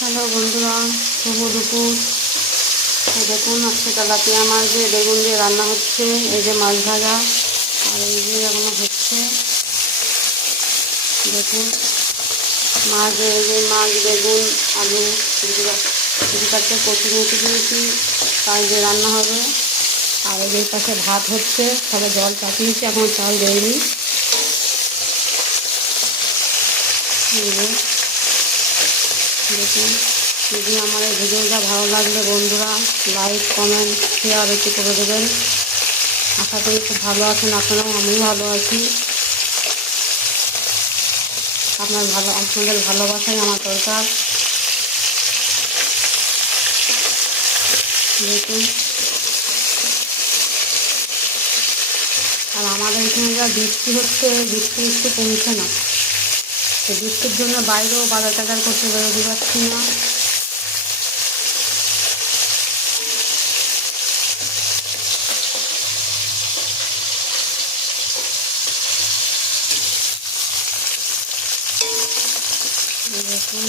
Hello বন্ধুরা, শুভ দুপুর। এই দেখুন আজকে তেলাপিয়া মাছ দিয়ে বেগুন দিয়ে রান্না হচ্ছে। এই যে মাছ ভাজা, আর এই যে এখনো হচ্ছে। দেখুন মাছ, এই যে মাছ, বেগুন, আলু, কিছু কাটতে কচুর মুখি দিয়েছি, তাই যে রান্না হবে। আর এই পাশে ভাত হচ্ছে, সবাই জল চাপিয়েছি, এখন চাল দেয়নি। দেখুন, যদি আমার এই ভিডিওটা ভালো লাগলে বন্ধুরা লাইক, কমেন্ট, শেয়ার একটু করে দেবেন। আশা করি খুব ভালো আছেন আপনারাও, আমিও ভালো আছি। আপনাদের ভালোবাসাই আমার দরকার। দেখুন, আর আমাদের এখানে যা বৃষ্টি হচ্ছে, বৃষ্টি একটু কমছে না। তো বৃষ্টির জন্য বাইরেও বাজার টাজার করতে বেরোতে পারছি না। দেখুন,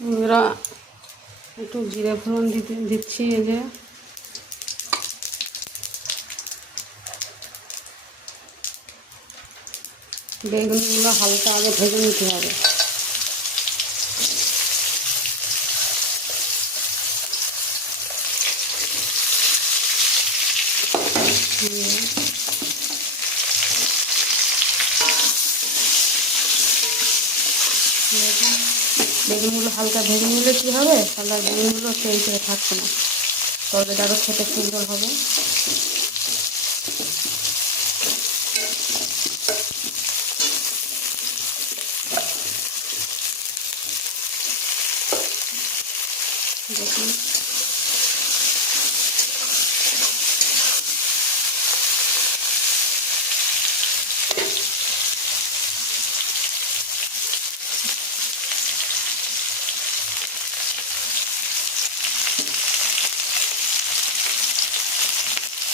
বন্ধুরা একটু জিরে ফোড়ন দিচ্ছি। এই যে বেগুনগুলো হালকা আগে ভেজে নিতে হবে। বেগুনগুলো হালকা ভেজে নিলে কী হবে, তাহলে আর বেগুনগুলো তেল তেলে থাকছে না, তরকারিটা আরও খেতে সুন্দর হবে।